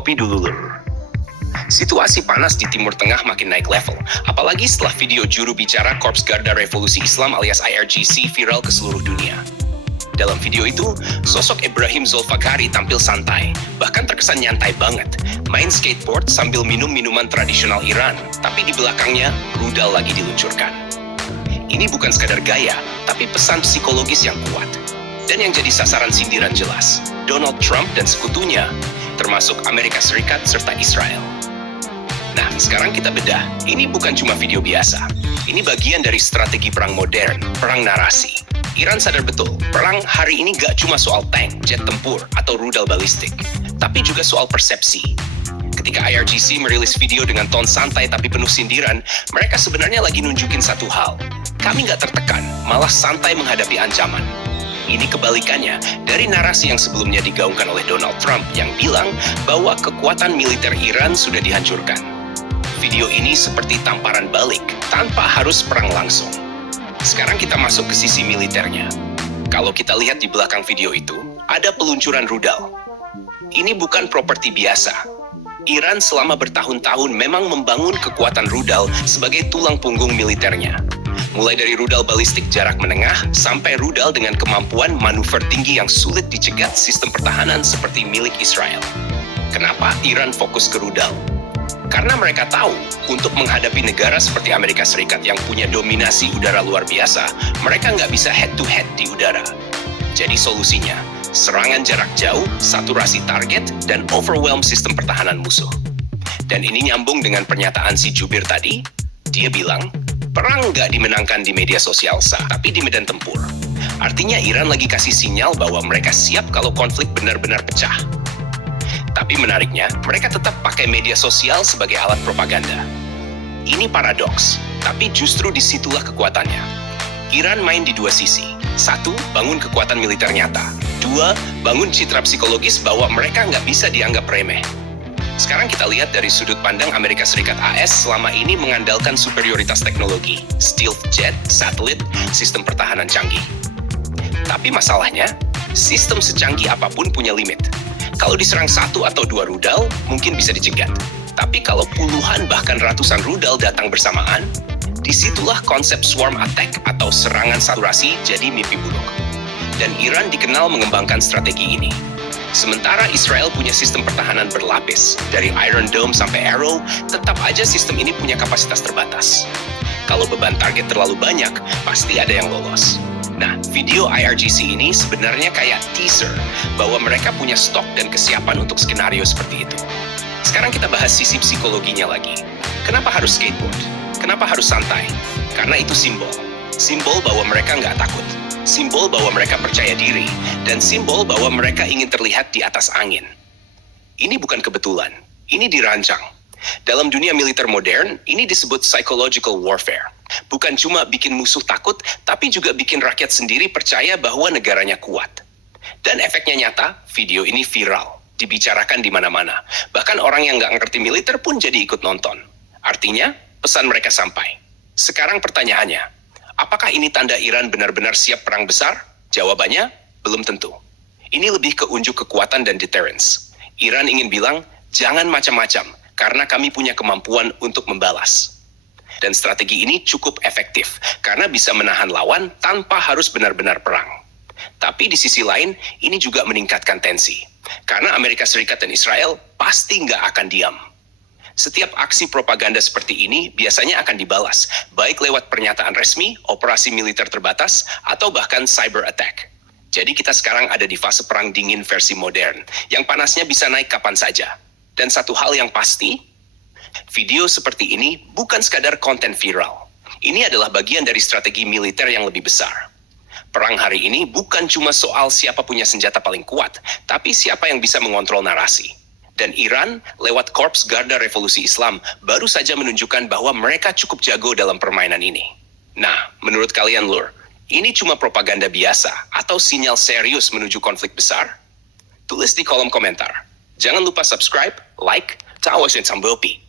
kopi dulu, Lur. Situasi panas di Timur Tengah makin naik level, apalagi setelah video juru bicara Korps Garda Revolusi Islam alias IRGC viral ke seluruh dunia. Dalam video itu, sosok Ibrahim Zulfakhari tampil santai, bahkan terkesan nyantai banget, main skateboard sambil minum minuman tradisional Iran, tapi di belakangnya, rudal lagi diluncurkan. Ini bukan sekadar gaya, tapi pesan psikologis yang kuat. Dan yang jadi sasaran sindiran jelas, Donald Trump dan sekutunya, termasuk Amerika Serikat serta Israel. Nah, sekarang kita bedah, ini bukan cuma video biasa. Ini bagian dari strategi perang modern, perang narasi. Iran sadar betul, perang hari ini gak cuma soal tank, jet tempur, atau rudal balistik, tapi juga soal persepsi. Ketika IRGC merilis video dengan ton santai tapi penuh sindiran, mereka sebenarnya lagi nunjukin satu hal. Kami gak tertekan, malah santai menghadapi ancaman. Ini kebalikannya dari narasi yang sebelumnya digaungkan oleh Donald Trump yang bilang bahwa kekuatan militer Iran sudah dihancurkan. Video ini seperti tamparan balik, tanpa harus perang langsung. Sekarang kita masuk ke sisi militernya. Kalau kita lihat di belakang video itu, ada peluncuran rudal. Ini bukan properti biasa. Iran selama bertahun-tahun memang membangun kekuatan rudal sebagai tulang punggung militernya. Mulai dari rudal balistik jarak menengah sampai rudal dengan kemampuan manuver tinggi yang sulit dicegat sistem pertahanan seperti milik Israel. Kenapa Iran fokus ke rudal? Karena mereka tahu, untuk menghadapi negara seperti Amerika Serikat yang punya dominasi udara luar biasa, mereka nggak bisa head-to-head di udara. Jadi solusinya, serangan jarak jauh, saturasi target, dan overwhelm sistem pertahanan musuh. Dan ini nyambung dengan pernyataan si jubir tadi. Dia bilang, perang nggak dimenangkan di media sosial tapi di medan tempur. Artinya Iran lagi kasih sinyal bahwa mereka siap kalau konflik benar-benar pecah. Tapi menariknya, mereka tetap pakai media sosial sebagai alat propaganda. Ini paradoks, tapi justru disitulah kekuatannya. Iran main di dua sisi. Satu, bangun kekuatan militer nyata. Dua, bangun citra psikologis bahwa mereka nggak bisa dianggap remeh. Sekarang kita lihat dari sudut pandang Amerika Serikat AS selama ini mengandalkan superioritas teknologi, stealth jet, satelit, sistem pertahanan canggih. Tapi masalahnya, sistem secanggih apapun punya limit. Kalau diserang satu atau dua rudal, mungkin bisa dicegat. Tapi kalau puluhan bahkan ratusan rudal datang bersamaan, disitulah konsep swarm attack atau serangan saturasi jadi mimpi buruk. Dan Iran dikenal mengembangkan strategi ini. Sementara Israel punya sistem pertahanan berlapis, dari Iron Dome sampai Arrow, tetap aja sistem ini punya kapasitas terbatas. Kalau beban target terlalu banyak, pasti ada yang lolos. Nah, video IRGC ini sebenarnya kayak teaser bahwa mereka punya stok dan kesiapan untuk skenario seperti itu. Sekarang kita bahas sisi psikologinya lagi. Kenapa harus skateboard? Kenapa harus santai? Karena itu simbol. Simbol bahwa mereka nggak takut. Simbol bahwa mereka percaya diri. Dan simbol bahwa mereka ingin terlihat di atas angin. Ini bukan kebetulan. Ini dirancang. Dalam dunia militer modern, ini disebut psychological warfare. Bukan cuma bikin musuh takut, tapi juga bikin rakyat sendiri percaya bahwa negaranya kuat. Dan efeknya nyata, video ini viral, dibicarakan di mana-mana. Bahkan orang yang nggak ngerti militer pun jadi ikut nonton. Artinya, pesan mereka sampai. Sekarang pertanyaannya, apakah ini tanda Iran benar-benar siap perang besar? Jawabannya, belum tentu. Ini lebih ke unjuk kekuatan dan deterrence. Iran ingin bilang, jangan macam-macam, karena kami punya kemampuan untuk membalas. Dan strategi ini cukup efektif, karena bisa menahan lawan tanpa harus benar-benar perang. Tapi di sisi lain, ini juga meningkatkan tensi. Karena Amerika Serikat dan Israel pasti nggak akan diam. Setiap aksi propaganda seperti ini biasanya akan dibalas, baik lewat pernyataan resmi, operasi militer terbatas, atau bahkan cyber attack. Jadi kita sekarang ada di fase perang dingin versi modern, yang panasnya bisa naik kapan saja. Dan satu hal yang pasti, video seperti ini bukan sekadar konten viral. Ini adalah bagian dari strategi militer yang lebih besar. Perang hari ini bukan cuma soal siapa punya senjata paling kuat, tapi siapa yang bisa mengontrol narasi. Dan Iran, lewat Korps Garda Revolusi Islam, baru saja menunjukkan bahwa mereka cukup jago dalam permainan ini. Nah, menurut kalian, Lur, ini cuma propaganda biasa atau sinyal serius menuju konflik besar? Tulis di kolom komentar. Jangan lupa subscribe, like, tawasin sambopi.